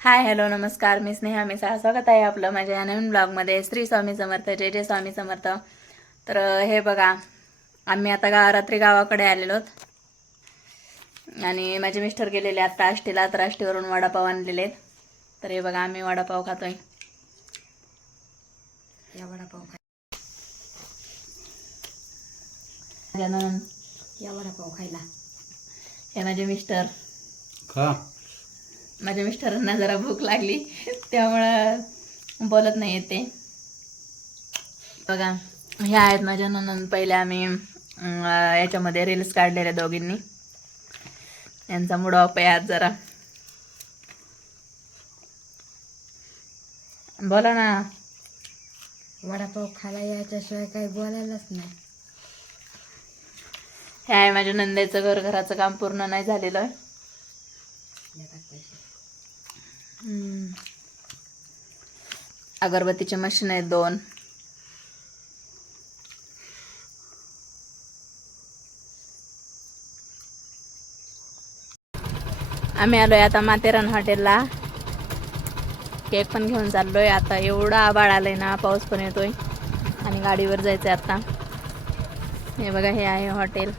Hi hello नमस्कार. मी स्नेहा मिसा. स्वागत आहे आपलं माझ्या या नवीन ब्लॉगमध्ये. श्री स्वामी समर्थ. जय जय स्वामी समर्थ. तर हे बघा आम्ही आता गा रात्री गावाकडे आलेलो आणि माझे मिस्टर गेलेले आता आष्टीला तर आष्टीवरून वडापाव आणलेले आहेत. तर हे बघा आम्ही वडापाव खातोय. या वडापाव खाय या वडापाव खायला. हे माझे मिस्टर. खा. माझ्या मिस्टरांना जरा भूक लागली. त्यामुळं बोलत नाही ते. बघा ह्या आहेत माझ्या ननंद. पहिले आम्ही याच्यामध्ये रील्स काढलेल्या दोघींनी. यांचा मूड ऑफ आहे आज जरा. बोला ना. वडापाव खायला याच्याशिवाय काही बोलायलाच नाही. हे आहे माझ्या नंदेचं घर. घराचं काम पूर्ण नाही झालेलं. आहे अगरबत्तीचे मशीन आहेत दोन. आम्ही आलोय आता माथेरान हॉटेलला. केक पण घेऊन चाललोय. आता एवढा आबाळ आलाय ना पाऊस पण येतोय. आणि गाडीवर जायचंय आता. हे बघा हे आहे हॉटेल.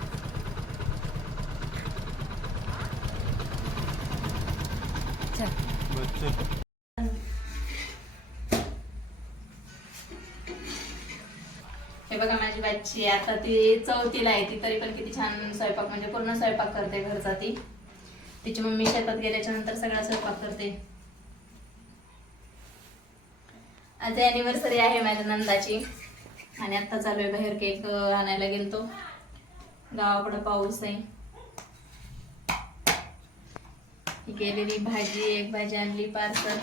हे बघा माझी बाची आता ती चौथीला आहे ती तरी पण किती छान स्वयंपाक म्हणजे पूर्ण स्वयंपाक करते घरचा ती. तिची मम्मी शेतात गेल्याच्यानंतर सगळा स्वयंपाक करते. आज अॅनिव्हर्सरी आहे माझ्या नंदाची. आणि आता चालू आहे बाहेर केक आणायला गेलतो. गावाकडं पाऊस आहे ही केलेली भाजी एक भाजी आणली पार्सल.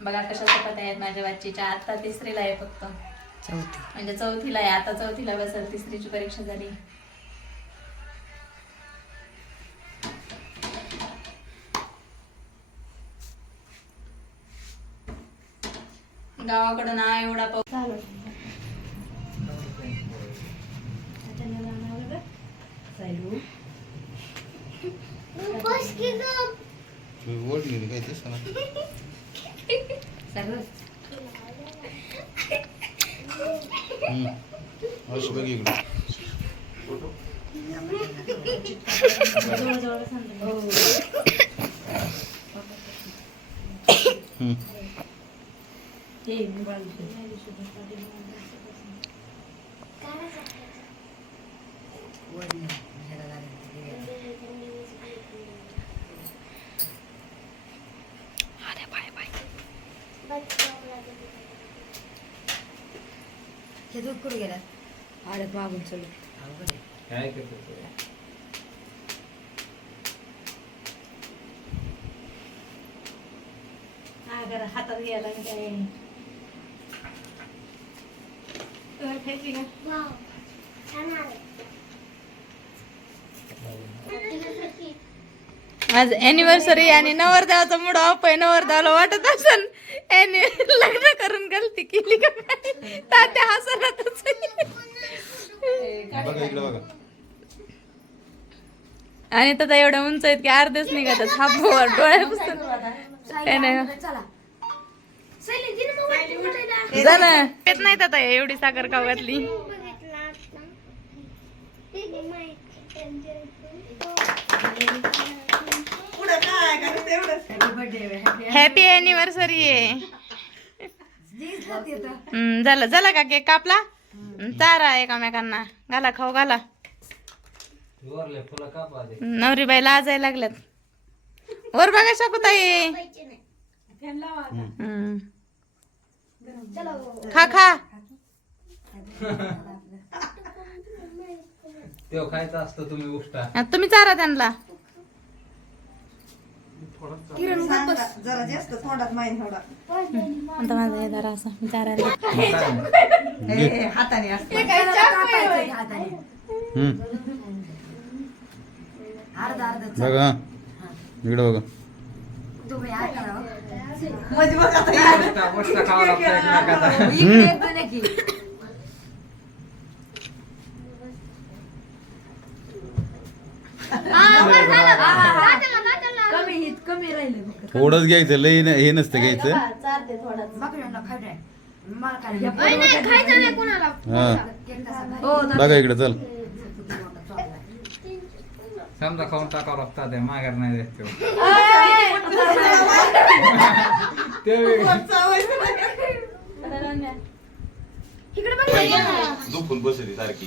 बघा कशा चपात्या आहेत माझ्या बाच्चीच्या. आता तिसरीला आहे फक्त. चौथी. म्हणजे चौथीला आहे. आता चौथीला बसेल. तिसरीची परीक्षा झाली. गावाकडं ना एवढा पाऊस. झाला तुम्ही ओढलेली काय ना बघ दूध कुठे गेला आडत मागून चलू अवघड आहे. हातात घ्यायला काय आज अॅनिव्हर्सरी आणि नवरदेवाचा मूड ऑफ आहे. नवरदेवाला वाटत असेल लग्न करून गलती केली का तात्या हसतच बघा इकडं बघा. आणि तर एवढ्या उंच आहेत की अर्धेच निघतात हा भोवर डोळ्यापासून. काय नाही चला. जा ना. येत नाही आता एवढी साखर खाऊ घातली happy birthday happy happy anniversary आहे. झालं झाला का केक कापला? चारा एकामेकांना. घाला खाऊ घाला. नवरी बाई लाजायला लागल्यात. वर बघा शकूताई. हम्म. खा खा. तेव्हा खायचं असतं तुम्ही उष्टा. आता त्यांना जरा जास्त तोंडात माहीत थोडा. आता माझा हे असं हाताने असते. हम्म. अर्धा अर्धा बघा. इकडं बघा. तुम्ही अर्धा राहा. म्हणजे बघ आता या. उष्टा उष्टा खावा लागतं एकमेकाचा इकडे एक दोन एक ही. थोडंच घ्यायचं न- हे नसतं घ्यायचं. चालते थोडा बकऱ्यांना खाऊ द्या मला काय हा हो. बघा इकडे चल. समजा खाऊन टाकावं लागतात ते माघार नाही देत तो. दुखून बसली सारखी.